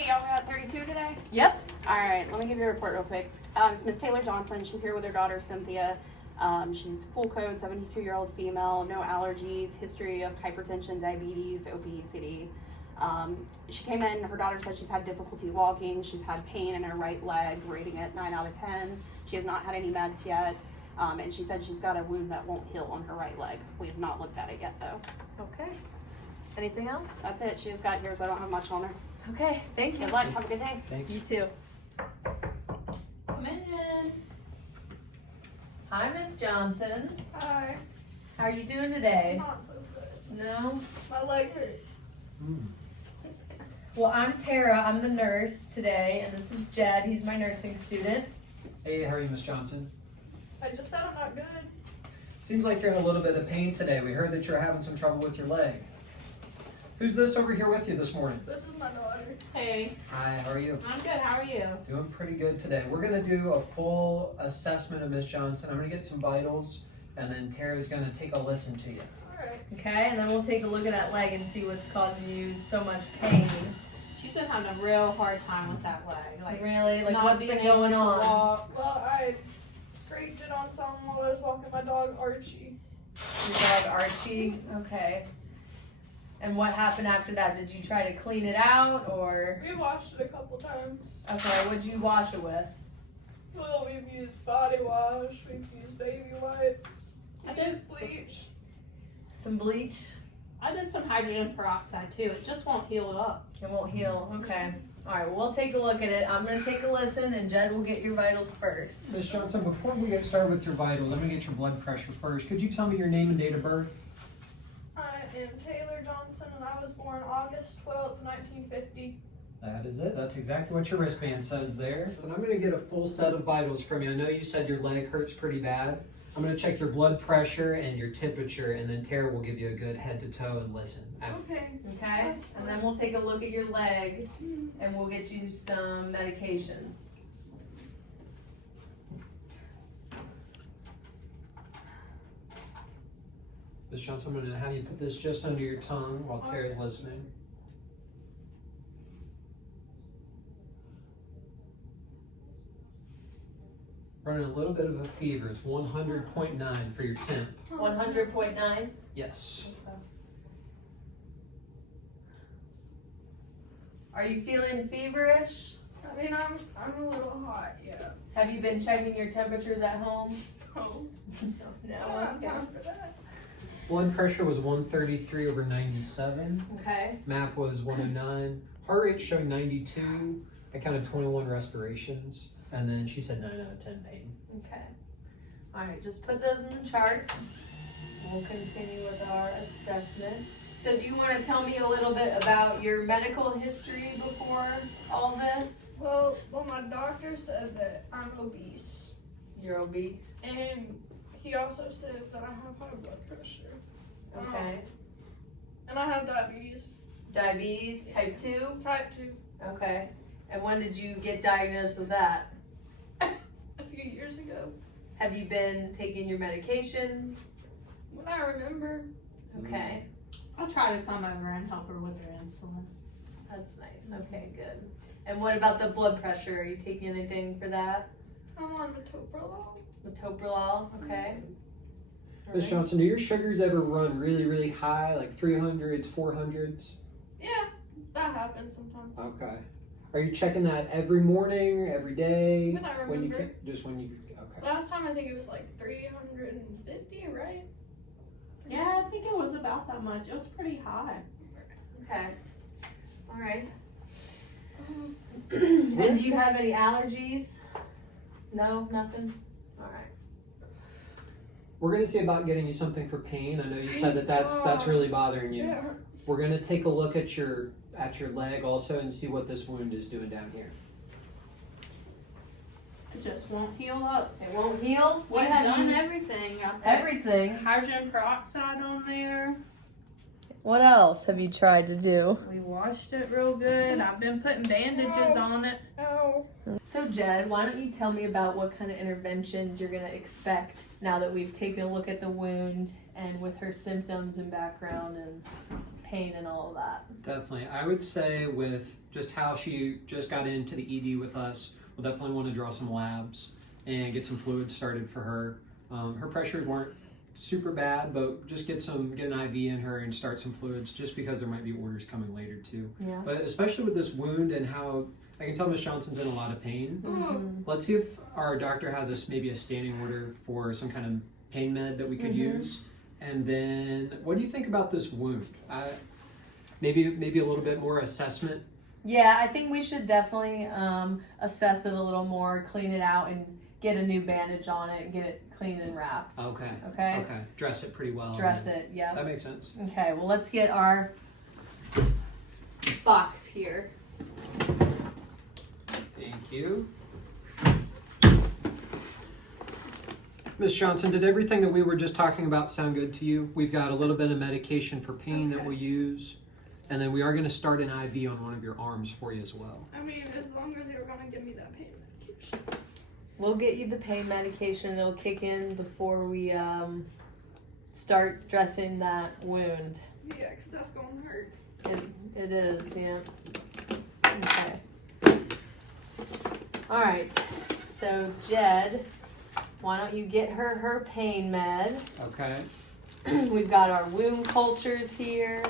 Hey, y'all got 32 today? Yep. All right, let me give you a report real quick. It's Miss Taylor Johnson. She's here with her daughter, Cynthia. She's full code, 72-year-old female, no allergies, history of hypertension, diabetes, obesity. She came in, her daughter said she's had difficulty walking. She's had pain in her right leg, rating it 9 out of 10. She has not had any meds yet. And she said she's got a wound that won't heal on her right leg. We have not looked at it yet, though. Okay. Anything else? That's it. She just got here, so I don't have much on her. Okay, thank you. Good luck. Have a good day. Thanks. You too. Come in. Hi, Miss Johnson. Hi. How are you doing today? Not so good. No? My leg hurts. Well, I'm Tara. I'm the nurse today, and this is Jed. He's my nursing student. Hey, how are you, Miss Johnson? I just said I'm not good. Seems like you're in a little bit of pain today. We heard that you're having some trouble with your leg. Who's this over here with you this morning? This is my daughter. Hey, Hi, how are you? I'm good. How are you? Doing pretty good today. We're going to do a full assessment of Miss Johnson. I'm going to get some vitals, and then Tara's going to take a listen to you. Alright. Okay, and then we'll take a look at that leg and see what's causing you so much pain. She's been having a real hard time with that leg. Like, really? Like, not what's being been able going to on? walk. Well, I scraped it on something while I was walking my dog, Archie. Your dog Archie? Okay. And what happened after that? Did you try to clean it out, or? We washed it a couple times. Okay, what'd you wash it with? Well, we've used body wash, we've used baby wipes, I we've did used bleach. Some bleach? I did some hydrogen peroxide too. It just won't heal up. It won't heal. Okay. All right, well, we'll take a look at it. I'm going to take a listen, and Jed will get your vitals first. Miss Johnson, before we get started with your vitals, I'm going to get your blood pressure first. Could you tell me your name and date of birth? I am Taylor Johnson, and I was born August 12th, 1950. That is it. That's exactly what your wristband says there. And I'm going to get a full set of vitals from you. I know you said your leg hurts pretty bad. I'm going to check your blood pressure and your temperature, and then Tara will give you a good head to toe and listen. Okay. Okay? And then we'll take a look at your leg, and we'll get you some medications. Miss Johnson, I'm going to have you put this just under your tongue while Tara's listening. Running a little bit of a fever. It's 100.9 for your temp. 100.9? Yes. Are you feeling feverish? I mean, I'm a little hot, yeah. Have you been checking your temperatures at home? Oh, I don't No. have Okay. time for that. Blood pressure was 133/97. Okay. MAP was 109. Heart rate showing 92. I counted 21 respirations. And then she said 9 out of 10 pain. Okay. All right, just put those in the chart. We'll continue with our assessment. So do you want to tell me a little bit about your medical history before all this? Well, my doctor said that I'm obese. You're obese. And he also says that I have high blood pressure. Okay. And I have diabetes. Diabetes, type 2? Type 2. Okay. And when did you get diagnosed with that? A few years ago. Have you been taking your medications? When I remember. Okay. I'll try to come over and help her with her insulin. That's nice. Okay, good. And what about the blood pressure? Are you taking anything for that? I'm on metoprolol. Metoprolol? Okay. Miss Johnson, do your sugars ever run really, really high, like 300s, 400s? Yeah, that happens sometimes. Okay. Are you checking that every morning, every day? When I When you remember. just when you okay. Last time I think it was like 350, right? Yeah, I think it was about that much. It was pretty high. Okay. All right. And do you have any allergies? No, nothing? All right. We're gonna see about getting you something for pain. I know you said that that's really bothering you. It hurts. We're gonna take a look at your leg also and see what this wound is doing down here. It just won't heal up. It won't heal? We've done everything. I put Everything. hydrogen peroxide on there. What else have you tried to do? We washed it real good. I've been putting bandages on it. Ow. So Jed, why don't you tell me about what kind of interventions you're going to expect now that we've taken a look at the wound and with her symptoms and background and pain and all of that. Definitely. I would say with just how she just got into the ED with us, we'll definitely want to draw some labs and get some fluids started for her. Her pressures weren't super bad, but just get an IV in her and start some fluids just because there might be orders coming later too. Yeah. But especially with this wound and how I can tell Miss Johnson's in a lot of pain. Let's see if our doctor has us maybe a standing order for some kind of pain med that we could use. And then what do you think about this wound? Maybe a little bit more assessment. Yeah, I think we should definitely assess it a little more, clean it out, and get a new bandage on it and get it clean and wrapped. Okay. Okay? Okay. Dress it pretty well. Dress it, yeah. That makes sense. Okay, well, let's get our box here. Thank you. Ms. Johnson, did everything that we were just talking about sound good to you? We've got a little bit of medication for pain that we'll use. And then we are going to start an IV on one of your arms for you as well. I mean, as long as you're gonna give me that pain medication. We'll get you the pain medication. It'll kick in before we start dressing that wound. Yeah, because that's gonna hurt. It is, yeah. Okay. All right. So Jed, why don't you get her pain med? Okay. We've got our wound cultures here.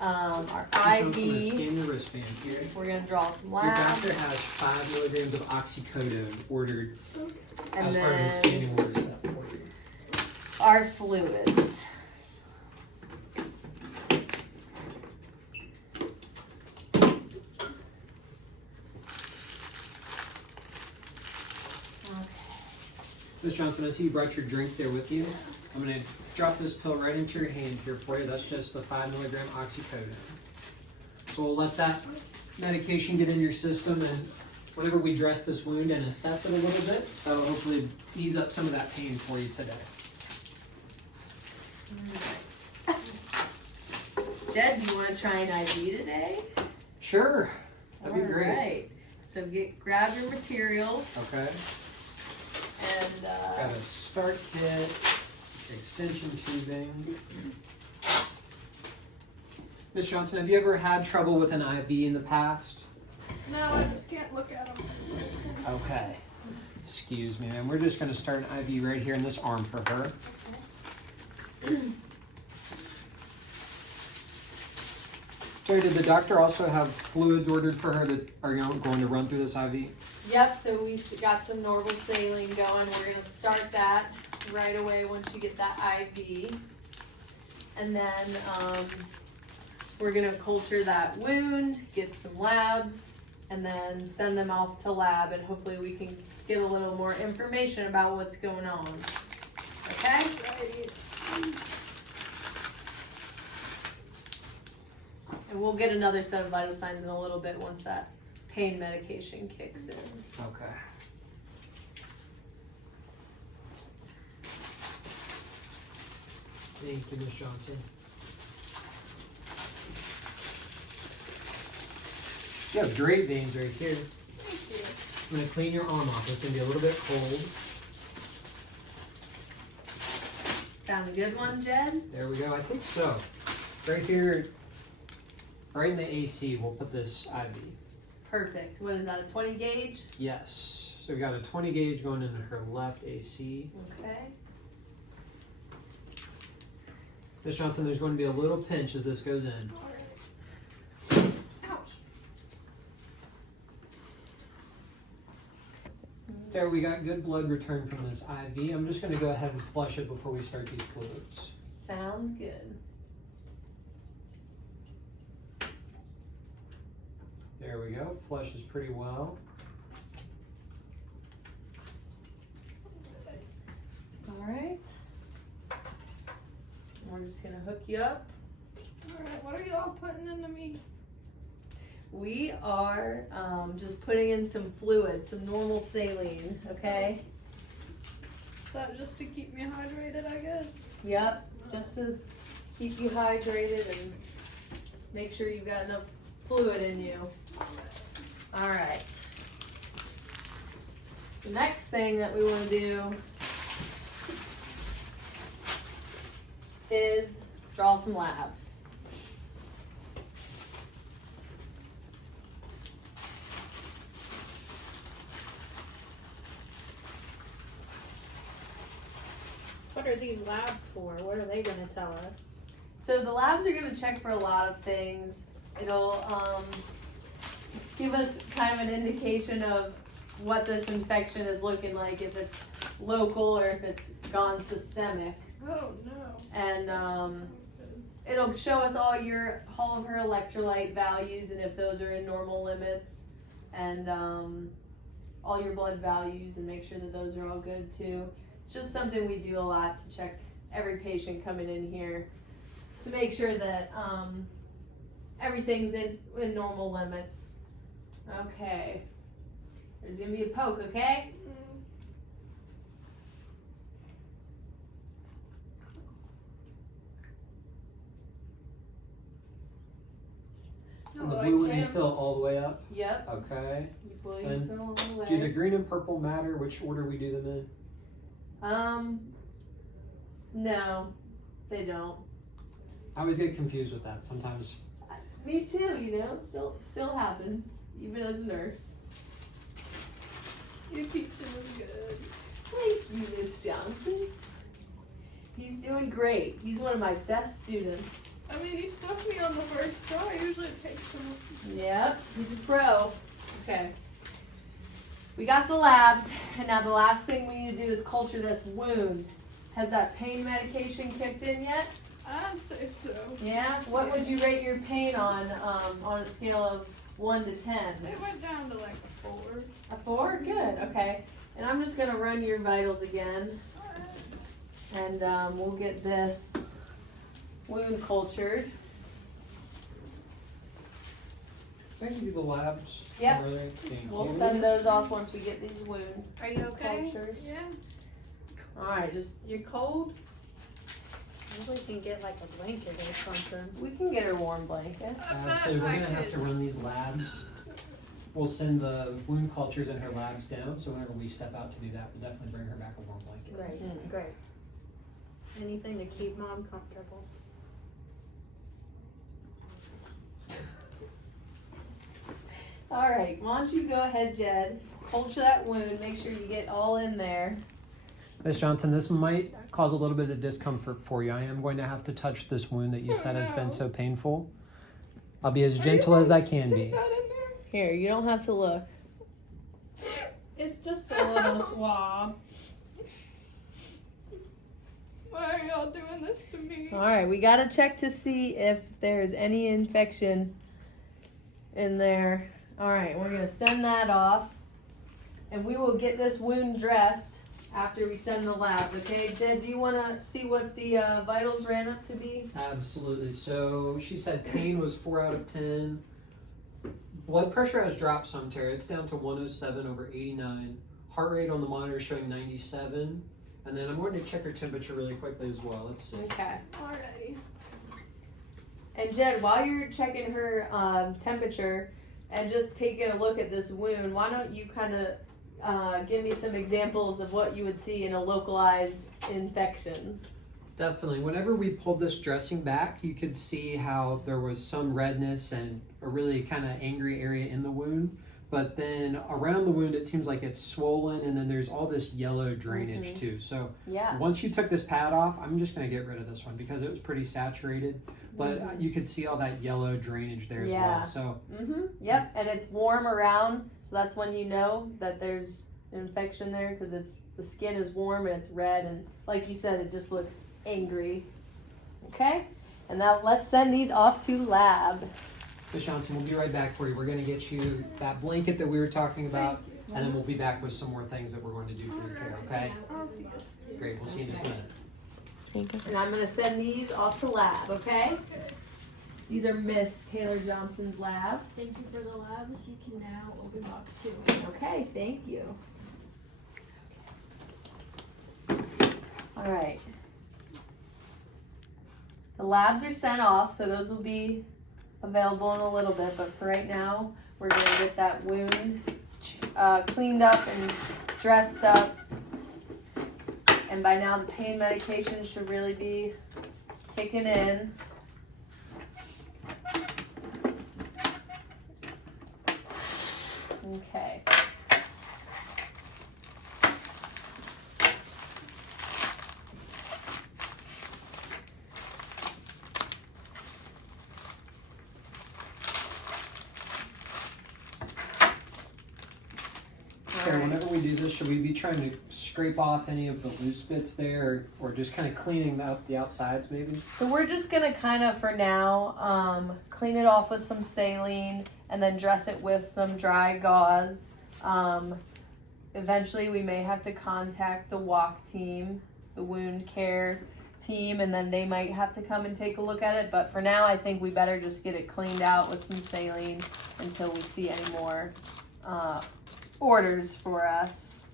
Our Ms. Johnson, I'm going to IV. scan your wristband here. We're gonna draw some Your labs, doctor has 5 milligrams of oxycodone ordered and as part of his then standing order set for you. our fluids. Ms. Johnson, I see you brought your drink there with you. I'm going to drop this pill right into your hand here for you. That's just the 5 milligram oxycodone. So we'll let that medication get in your system, and whenever we dress this wound and assess it a little bit, that'll hopefully ease up some of that pain for you today. Alright. Jed, do you want to try an IV today? Sure. That'd be great. Alright. So grab your materials Okay. and Got a start kit, extension tubing. Ms. Johnson, have you ever had trouble with an IV in the past? No, I just can't look at them. Okay. Excuse me, man. We're just going to start an IV right here in this arm for her. Sorry, did the doctor also have fluids ordered for her that are going to run through this IV? Yep, so we got some normal saline going. We're going to start that right away once you get that IV. And then we're going to culture that wound, get some labs, and then send them off to lab, and hopefully we can get a little more information about what's going on. Okay? And we'll get another set of vital signs in a little bit once that pain medication kicks in. Okay. Thank you, Ms. Johnson. You have great veins right here. I'm going to clean your arm off. It's going to be a little bit cold. Found a good one, Jed? There we go. I think so. Right here, right in the AC, we'll put this IV. Perfect. What is that, a 20 gauge? Yes. So we got a 20 gauge going into her left AC. Okay. Ms. Johnson, there's going to be a little pinch as this goes in. Ouch. There, we got good blood return from this IV. I'm just going to go ahead and flush it before we start these fluids. Sounds good. There we go. Flushes pretty well. All right. We're just gonna hook you up. Alright, what are y'all putting into me? We are just putting in some fluid, some normal saline, okay? Is that just to keep me hydrated, I guess? Yep, just to keep you hydrated and make sure you've got enough fluid in you. All right. So next thing that we want to do is draw some labs. what are these labs for? What are they gonna tell us? So the labs are gonna check for a lot of things. It'll give us kind of an indication of what this infection is looking like, if it's local or if it's gone systemic. Oh no. And it'll show us all of her electrolyte values and if those are in normal limits, and all your blood values, and make sure that those are all good too. Just something we do a lot to check every patient coming in here to make sure that everything's in normal limits. Okay. There's gonna be a poke, okay? And the blue one you fill all the way up? Yep. Okay. You pull your And fill all the way. Do the green and purple matter which order we do them in? No, they don't. I always get confused with that sometimes. Me too, you know, still happens, even as a nurse. Your teaching was good. Thank you, Miss Johnson. He's doing great. He's one of my best students. I mean, you stuffed me on the first try. Usually it takes some. Yep, he's a pro. Okay. We got the labs, and now the last thing we need to do is culture this wound. Has that pain medication kicked in yet? I'd say so. Yeah? What would you rate your pain on a scale of 1 to 10? It went down to like a 4. A 4? Good, okay. And I'm just gonna run your vitals again, and we'll get this wound cultured. Can I give you the labs? Yep. Really? Thank We'll you. send those off once we get these wound Are you okay? cultures. Yeah. Alright, just, You're cold? Maybe we can get like a blanket or something. we can get her a warm blanket. So we're gonna have to run these labs. We'll send the wound cultures and her labs down, so whenever we step out to do that, we'll definitely bring her back a warm blanket. Great, great. Anything to keep mom comfortable. Alright, why don't you go ahead, Jed, culture that wound, make sure you get all in there. Ms. Johnson, this might cause a little bit of discomfort for you. I am going to have to touch this wound that you said has been so painful. I'll be as gentle as I can be. That in there? Here, you don't have to look. It's just a little swab. Why are y'all doing this to me? Alright, we gotta check to see if there's any infection in there. Alright, we're gonna send that off. And we will get this wound dressed after we send the labs, okay? Jed, do you wanna see what the vitals ran up to be? Absolutely. So she said pain was 4 out of 10. Blood pressure has dropped some, Tara. It's down to 107 over 89. Heart rate on the monitor is showing 97. And then I'm going to check her temperature really quickly as well. Let's see. Okay. Alrighty. And Jed, while you're checking her temperature and just taking a look at this wound, why don't you kind of give me some examples of what you would see in a localized infection? Definitely. Whenever we pulled this dressing back, you could see how there was some redness and a really kind of angry area in the wound. But then around the wound, it seems like it's swollen, and then there's all this yellow drainage too. So Yeah. once you took this pad off, I'm just going to get rid of this one because it was pretty saturated. But you could see all that yellow drainage there as Yeah. well. So Yep. And it's warm around, so that's when you know that there's an infection there, because the skin is warm and it's red, and like you said, it just looks angry. Okay. And now let's send these off to lab. Ms. Johnson, we'll be right back for you. We're going to get you that blanket that we were talking about, and then we'll be back with some more things that we're going to do for your care, okay? I'll see this. Great. We'll see you in just a minute. And I'm gonna send these off to lab, okay? These are Miss Taylor Johnson's labs. Thank you for the labs. You can now open box 2. Okay, thank you. All right. The labs are sent off, so those will be available in a little bit, but for right now, we're gonna get that wound cleaned up and dressed up. And by now, the pain medication should really be kicking in. Okay. Sarah, Alright. whenever we do this, should we be trying to scrape off any of the loose bits there, or just kind of cleaning up the outsides maybe? So we're just gonna kind of, for now, clean it off with some saline and then dress it with some dry gauze. Eventually we may have to contact the walk team, the wound care team, and then they might have to come and take a look at it. But for now, I think we better just get it cleaned out with some saline until we see any more orders for us.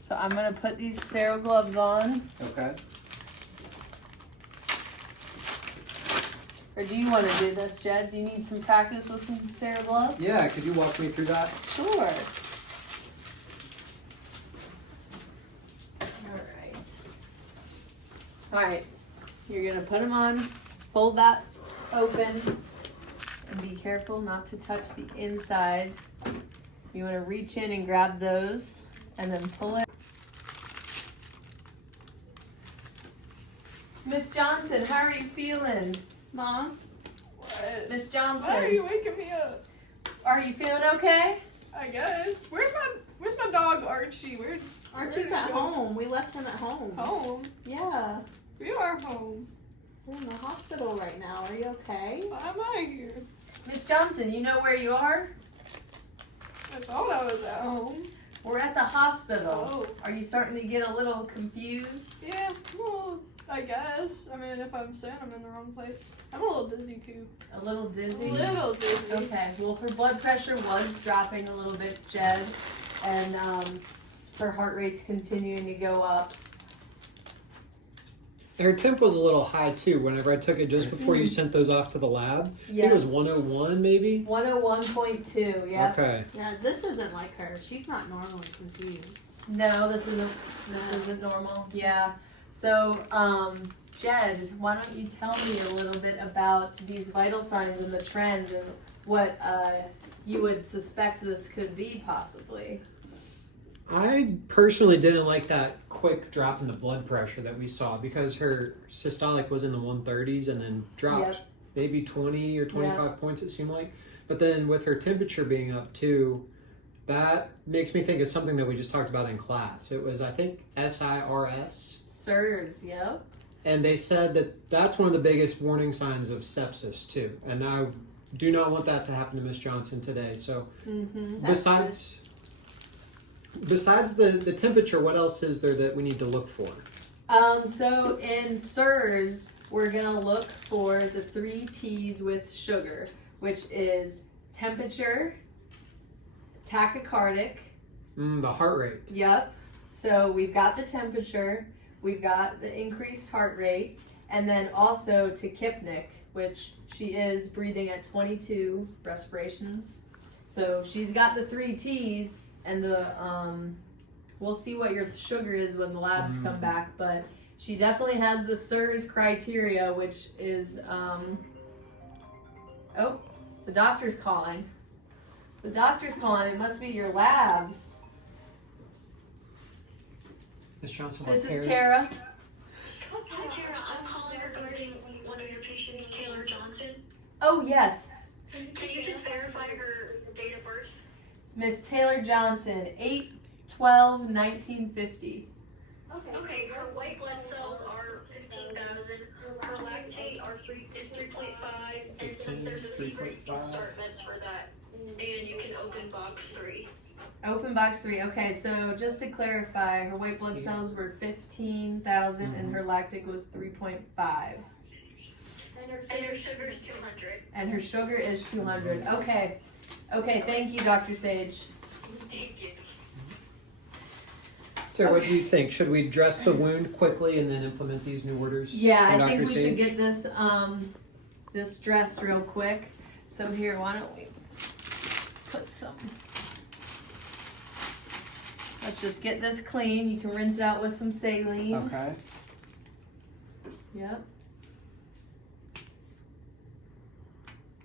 So I'm gonna put these sterile gloves on. Okay. Or do you want to do this, Jed? Do you need some practice with some sterile gloves? Yeah, could you walk me through that? Sure. Alright. Alright. You're gonna put them on, fold that open, and be careful not to touch the inside. You want to reach in and grab those, and then pull it. Miss Johnson, how are you feeling? Mom? What? Miss Johnson, Why are you waking me up? are you feeling okay? I guess. Where's my dog Archie? Archie's at home. We left him at home. Home. Yeah. We are home. We're in the hospital right now. Are you okay? Why am I here? Miss Johnson, you know where you are? I thought I was at home. We're at the hospital. Oh. Are you starting to get a little confused? Yeah, well, I guess. I mean, if I'm saying I'm in the wrong place. I'm a little dizzy too. A little dizzy? A little dizzy. Okay, well, her blood pressure was dropping a little bit, Jed, and her heart rate's continuing to go up. Her temp was a little high too. Whenever I took it just before you sent those off to the lab, I think Yeah, it was 101 maybe. 101.2, yeah. Okay. Yeah, this isn't like her. She's not normally confused. No, this isn't normal. Yeah. So, Jed, why don't you tell me a little bit about these vital signs and the trends and what you would suspect this could be possibly? I personally didn't like that quick drop in the blood pressure that we saw because her systolic was in the 130s and then dropped Yep. maybe 20 or 25 points it seemed like. But then with her temperature being up too, that makes me think of something that we just talked about in class. It was, I think, SIRS. SIRS, yep. And they said that that's one of the biggest warning signs of sepsis too. And I do not want that to happen to Miss Johnson today. So Mm-hmm. besides the temperature, what else is there that we need to look for? So in SIRS, we're gonna look for the 3 T's with sugar, which is temperature, tachycardic. The heart rate. Yep. So we've got the temperature, we've got the increased heart rate, and then also tachypnic, which she is breathing at 22 respirations. So she's got the 3 T's, and the we'll see what your sugar is when the labs come back, but she definitely has the SIRS criteria, which is oh, the doctor's calling. The doctor's calling. It must be your labs. Miss Johnson, This what is Tara's- Tara. Hi, Tara. I'm calling regarding one of your patients, Taylor Johnson. Oh yes, Can you just verify her date of birth? Miss Taylor Johnson, 8/12/1950. Okay, her white blood cells are 15,000. Her lactate is 3.5, and so there's a fever. You can start meds for that, and you can open box 3. Open box 3. Okay, so just to clarify, her white blood cells were 15,000 and her lactic was 3.5. And her sugar is 200. And her sugar is 200. Okay. Okay, thank you, Dr. Sage. Thank you. Sarah, what do you think? Should we dress the wound quickly and then implement these new orders? Yeah, from I think Dr. we should Sage? get this this dressed real quick. So here, why don't we put some. Let's just get this clean. You can rinse it out with some saline. Okay. Yep.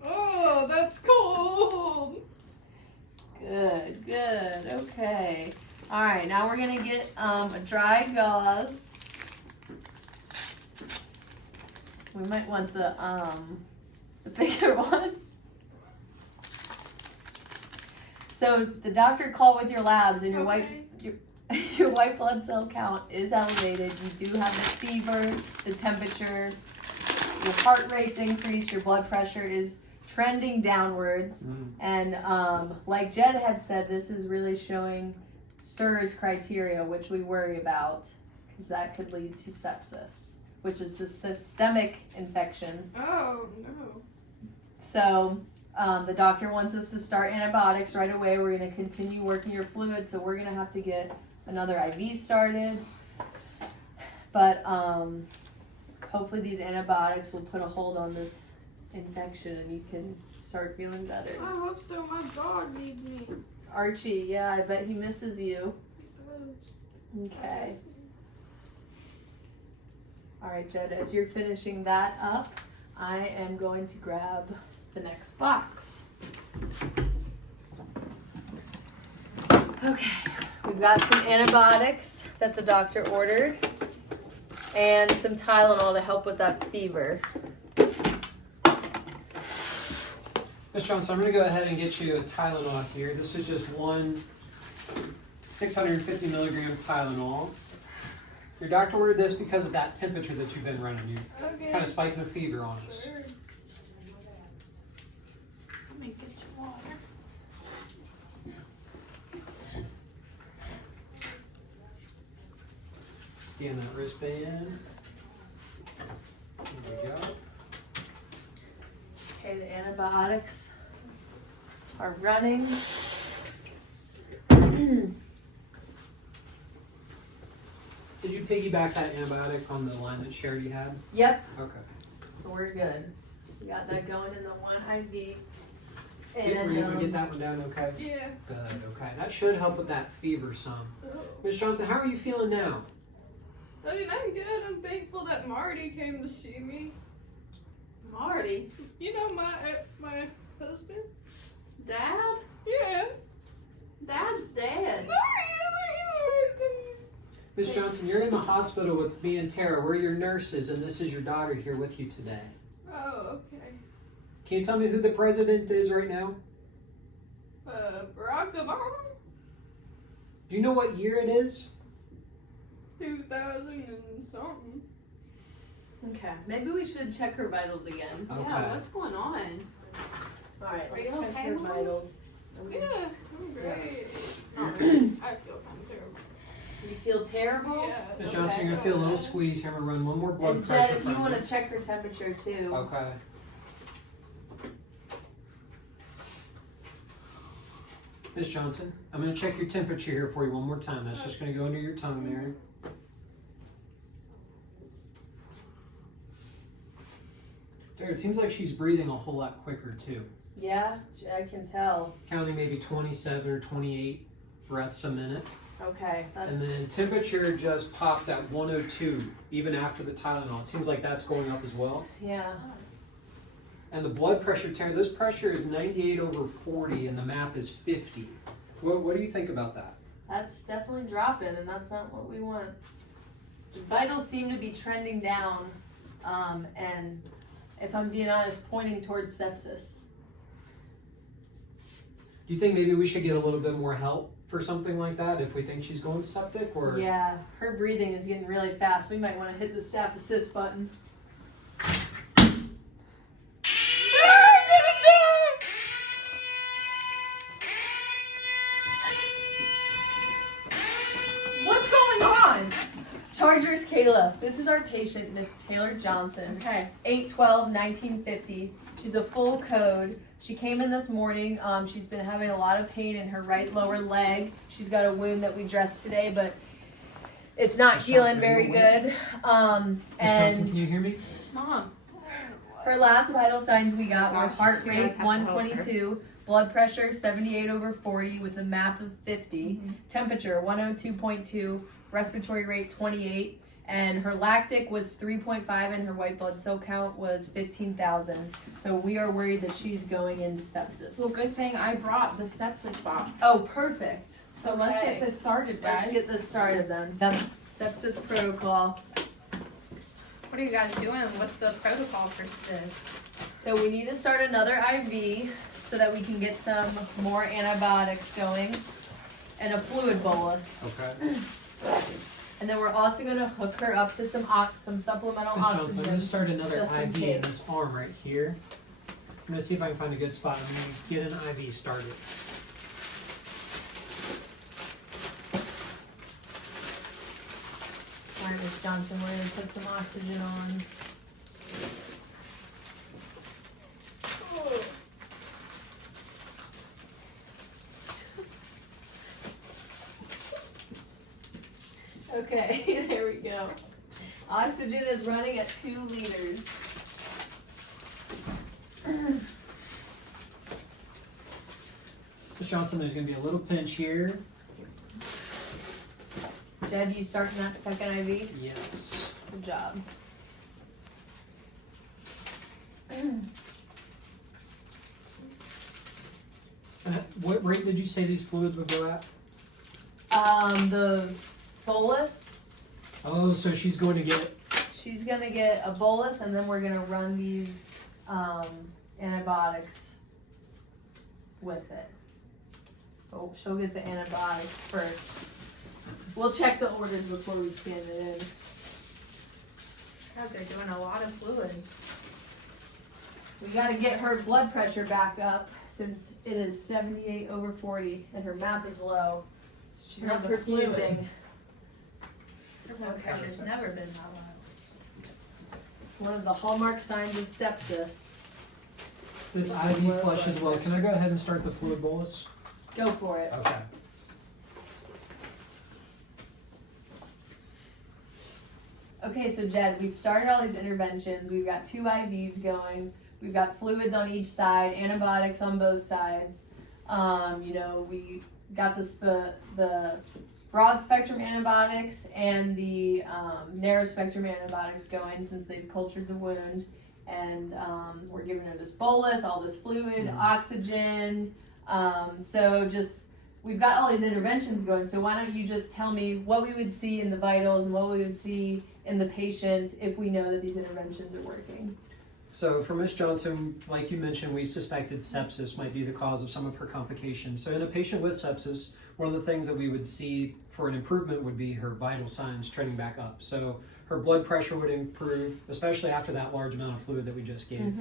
Oh, that's cold. Good, good. Okay. All right, now we're gonna get a dry gauze. We might want the bigger one. So the doctor called with your labs, and your white Okay. your white blood cell count is elevated. You do have the fever, the temperature, your heart rate's increased, your blood pressure is trending downwards, and like Jed had said, this is really showing SIRS criteria, which we worry about because that could lead to sepsis, which is a systemic infection. Oh no. So the doctor wants us to start antibiotics right away. We're going to continue working your fluid, so we're going to have to get another IV started. But hopefully these antibiotics will put a hold on this infection and you can start feeling better. I hope so. My dog needs me. Archie, yeah, I bet he misses you. Okay. All right, Jed, as you're finishing that up, I am going to grab the next box. Okay, we've got some antibiotics that the doctor ordered and some Tylenol to help with that fever. Ms. Johnson, I'm going to go ahead and get you a Tylenol here. This is just one 650 milligram Tylenol. Your doctor ordered this because of that temperature that you've been running. You're Okay. kind of spiking a fever on us. Sure. Let me get your water. Scan that wristband. There we go. Okay, the antibiotics are running. Did you piggyback that antibiotic on the line that Charity had? Yep, Okay. so we're good. We got that going in the one IV. Were And you able to get that one down okay? Yeah. Good, okay. That should help with that fever some. Oh. Ms. Johnson, how are you feeling now? I mean, I'm good. I'm thankful that Marty came to see me. Marty, You know my husband. Dad? Yeah. Dad's dead. No, he isn't. Ms. Johnson, you're in the hospital with me and Tara. We're your nurses, and this is your daughter here with you today. Oh, okay. Can you tell me who the president is right now? Barack Obama. Do you know what year it is? 2000 and something. okay, maybe we should check her vitals again. Okay. Yeah, what's going on? All right, Are let's you check okay, her Mom? vitals. Yeah, I'm great. Not really. I feel kind of terrible. You feel terrible? Yeah. Ms. Johnson, you're gonna feel a little squeeze here. I'm gonna run one more blood And pressure Jed, if you from want to check her temperature too. Okay. Ms. Johnson, I'm gonna check your temperature here for you one more time. That's just gonna go under your tongue there. There, it seems like she's breathing a whole lot quicker too. Yeah, I can tell. Counting maybe 27 or 28 breaths a minute. Okay, that's And then temperature just popped at 102, even after the Tylenol. It seems like that's going up as well. yeah. And the blood pressure, Tara, this pressure is 98/40 and the map is 50. What do you think about that? That's definitely dropping, and that's not what we want. The vitals seem to be trending down, and if I'm being honest, pointing towards sepsis. Do you think maybe we should get a little bit more help for something like that if we think she's going septic? Or Yeah, her breathing is getting really fast. We might want to hit the staff assist button. What's going on? Chargers Kayla. This is our patient, Miss Taylor Johnson. Okay. 8/12/1950. She's a full code. She came in this morning. She's been having a lot of pain in her right lower leg. She's got a wound that we dressed today, but it's not Miss healing Johnson, very are you good. Ms. Johnson, can And you hear me? Mom. her last vital signs we got were heart You rate guys have to help her. 122, blood pressure 78/40 with a map of 50, temperature 102.2, respiratory rate 28, and her lactic was 3.5 and her white blood cell count was 15,000. So we are worried that she's going into sepsis. Well, good thing I brought the sepsis box. Oh, perfect. So let's okay. get this started, guys. Let's get this started then. Sepsis protocol. What are you guys doing? What's the protocol for this? So we need to start another IV. so that we can get some more antibiotics going and a fluid bolus. Okay. And then we're also gonna hook her up to some supplemental Ms. Johnson, I'm oxygen. gonna start another just in IV in case. this arm right here. I'm gonna see if I can find a good spot. I'm gonna get an IV started. All right, Ms. Johnson, we're gonna put some oxygen on. Okay, there we go. Oxygen is running at 2 liters. Ms. Johnson, there's gonna be a little pinch here. Jed, you starting that second IV? Yes. Good job. What rate did you say these fluids would go at? The bolus, Oh, so she's going to get, she's gonna get a bolus and then we're gonna run these, antibiotics with it. Oh, she'll get the antibiotics first. We'll check the orders before we scan it in. God, they're doing a lot of fluid. We gotta get her blood pressure back up since it is 78/40 and her MAP is low. She's not The perfusing. fluids. Her blood Okay. pressure's never been that low. It's one of the hallmark signs of sepsis. this IV flush as well. Can I go ahead and start the fluid bolus? Go for it. Okay. Okay, so Jed, we've started all these interventions. We've got 2 IVs going. We've got fluids on each side, antibiotics on both sides. We got the broad spectrum antibiotics and the narrow spectrum antibiotics going since they've cultured the wound. And we're giving her this bolus, all this fluid, oxygen. We've got all these interventions going. So why don't you just tell me what we would see in the vitals and what we would see in the patient if we know that these interventions are working. So for Ms. Johnson, like you mentioned, we suspected sepsis might be the cause of some of her complications. So in a patient with sepsis, one of the things that we would see for an improvement would be her vital signs trending back up. So her blood pressure would improve, especially after that large amount of fluid that we just gave.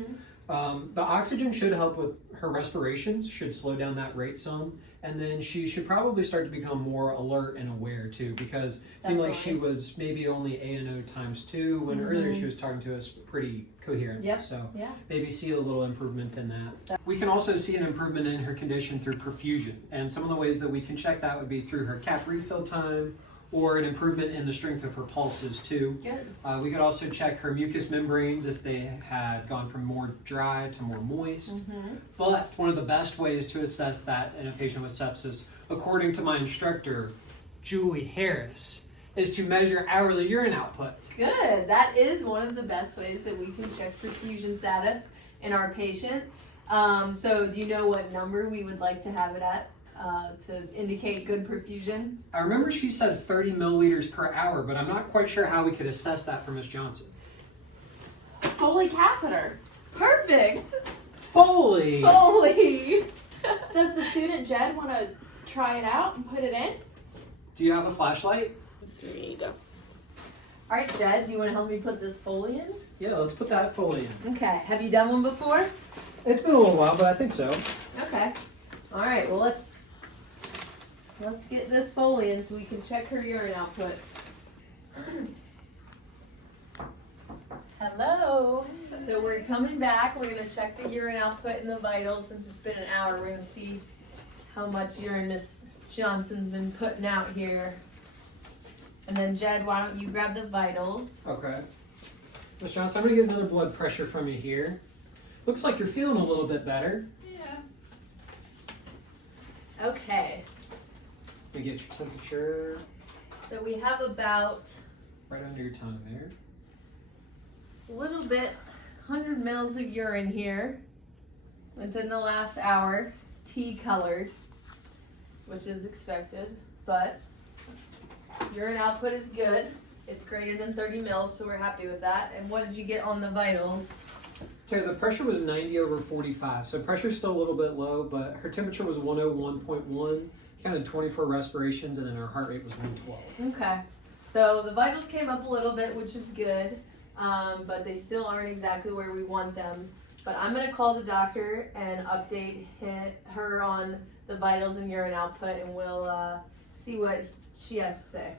The oxygen should help with her respirations, should slow down that rate some. And then she should probably start to become more alert and aware too, because it seemed like she was maybe only ANO ×2 when earlier she was talking to us pretty coherently. Yep. So Yeah. maybe see a little improvement in that. We can also see an improvement in her condition through perfusion. And some of the ways that we can check that would be through her cap refill time or an improvement in the strength of her pulses too. Good. We could also check her mucous membranes if they had gone from more dry to more moist. But one of the best ways to assess that in a patient with sepsis, according to my instructor, Julie Harris, is to measure hourly urine output. Good. That is one of the best ways that we can check perfusion status in our patient. So do you know what number we would like to have it at to indicate good perfusion? I remember she said 30 milliliters per hour, but I'm not quite sure how we could assess that for Ms. Johnson. Foley catheter. Perfect. Foley! Foley. Does the student Jed want to try it out and put it in? Do you have a flashlight? There you go. All right, Jed, do you want to help me put this Foley in? Yeah, let's put that Foley in. Okay. Have you done one before? It's been a little while, but I think so. Okay. All right. Well, let's get this Foley in so we can check her urine output. Hello. So we're coming back. We're gonna check the urine output and the vitals since it's been an hour. We're gonna see how much urine Miss Johnson's been putting out here. And then Jed, why don't you grab the vitals? Okay. Ms. Johnson, I'm gonna get another blood pressure from you here. Looks like you're feeling a little bit better. Yeah. Okay. Let me get your temperature So we have about right under your tongue there. a little bit, 100 mils of urine here within the last hour, tea colored, which is expected, but urine output is good. It's greater than 30 mils, so we're happy with that. And what did you get on the vitals? Tara, the pressure was 90/45, so pressure's still a little bit low, but her temperature was 101.1, counted 24 respirations, and then her heart rate was 112. Okay. So the vitals came up a little bit, which is good, but they still aren't exactly where we want them. But I'm going to call the doctor and update her on the vitals and urine output, and we'll see what she has to say.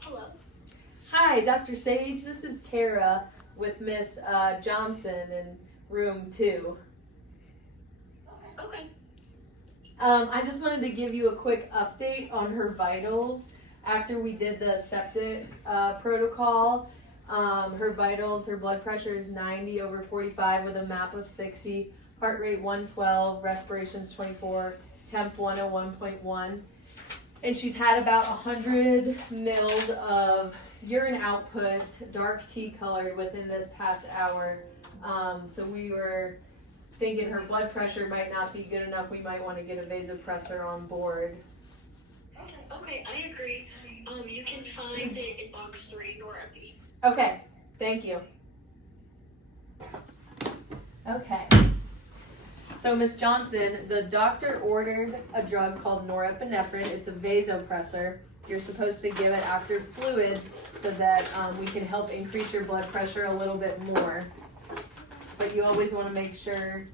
Hello. Hi, Dr. Sage. This is Tara with Miss Johnson in room 2. Okay. I just wanted to give you a quick update on her vitals. After we did the septic protocol, her vitals, her blood pressure is 90/45 with a MAP of 60, heart rate 112, respirations 24, temp 101.1. And she's had about 100 mils of urine output, dark tea colored, within this past hour. So we were thinking her blood pressure might not be good enough. We might want to get a vasopressor on board. Okay, I agree. You can find it in box 3, Norepi. Okay, thank you. Okay. So Miss Johnson, the doctor ordered a drug called norepinephrine. It's a vasopressor. You're supposed to give it after fluids so that we can help increase your blood pressure a little bit more. But you always want to make sure,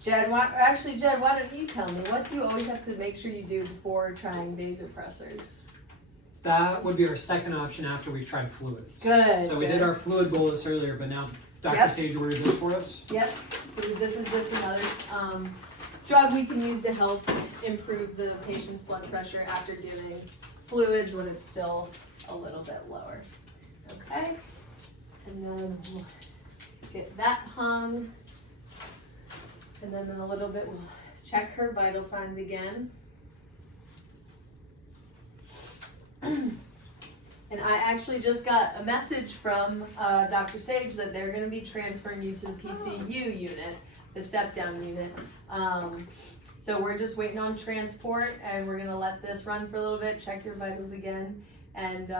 Jed, why don't you tell me, what do you always have to make sure you do before trying vasopressors? That would be our second option after we've tried fluids. Good. So we did our fluid bolus earlier, but now Dr. Yep. Sage ordered this for us. Yep, so this is just another drug we can use to help improve the patient's blood pressure after giving fluids when it's still a little bit lower. Okay, and then we'll get that hung. And then in a little bit we'll check her vital signs again. And I actually just got a message from Dr. Sage that they're going to be transferring you to the PCU unit, the step-down unit. So we're just waiting on transport, and we're going to let this run for a little bit, check your vitals again, and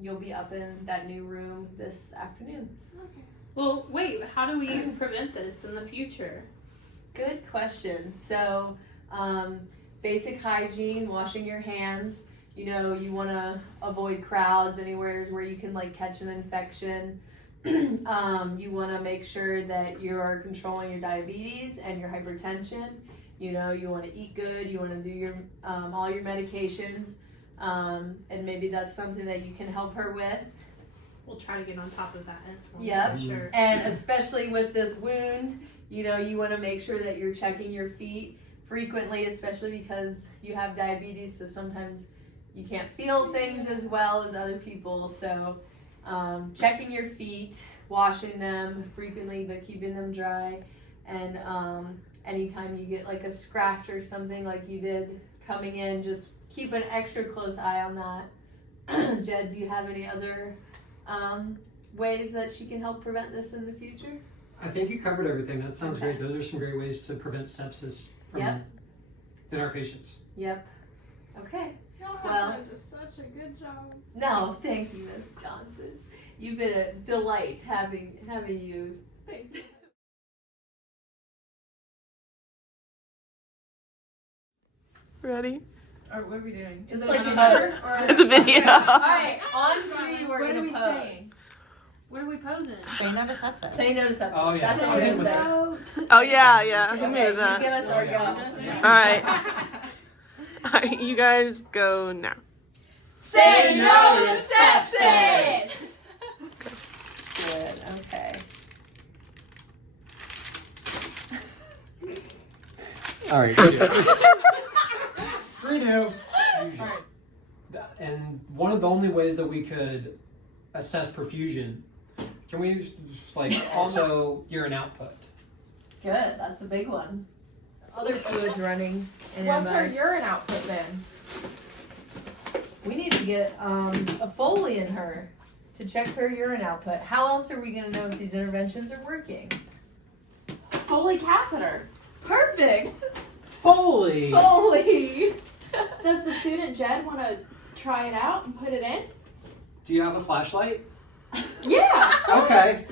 you'll be up in that new room this afternoon. Well, wait, how do we prevent this in the future? Good question. So, basic hygiene, washing your hands. You know, you want to avoid crowds, anywhere where you can like catch an infection. You want to make sure that you're controlling your diabetes and your hypertension. You know, you want to eat good. You want to do your all your medications, and maybe that's something that you can help her with. We'll try to get on top of that. Yep. For sure. And especially with this wound, you know, you want to make sure that you're checking your feet frequently, especially because you have diabetes, so sometimes you can't feel things as well as other people. So checking your feet, washing them frequently but keeping them dry, and anytime you get like a scratch or something like you did coming in, just keep an extra close eye on that. Jed, do you have any other ways that she can help prevent this in the future? I think you covered everything. That sounds great. Those are some great ways to prevent sepsis from in our patients. Yep. Okay. Y'all have Well- done just such a good job. No, thank you, Miss Johnson. You've been a delight having you. Thank you. Ready? Or what are we doing? Just Is like it a on pose. or- It's a video. Alright, on three we're What gonna are we pose. saying? What are we posing? Say no to sepsis. Say no to sepsis. Oh, yeah. That's what we're gonna say. Oh yeah, hit me Okay, with that. you give us our go. All right, you guys go now. Say no to sepsis! Good, okay. All right. Redo. And one of the only ways that we could assess perfusion, can we like also urine output? Good, that's a big one. Other fluids running in What's her MS. urine output then? We need to get a Foley in her to check her urine output. How else are we going to know if these interventions are working? Foley catheter. Perfect! Foley. Foley! Does the student Jed want to try it out and put it in? Do you have a flashlight? Yeah. Okay.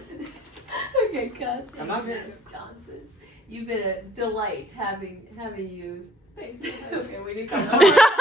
Okay, good. I'm not- Ms. Johnson. You've been a delight having you. Thank you. Okay, we need to come.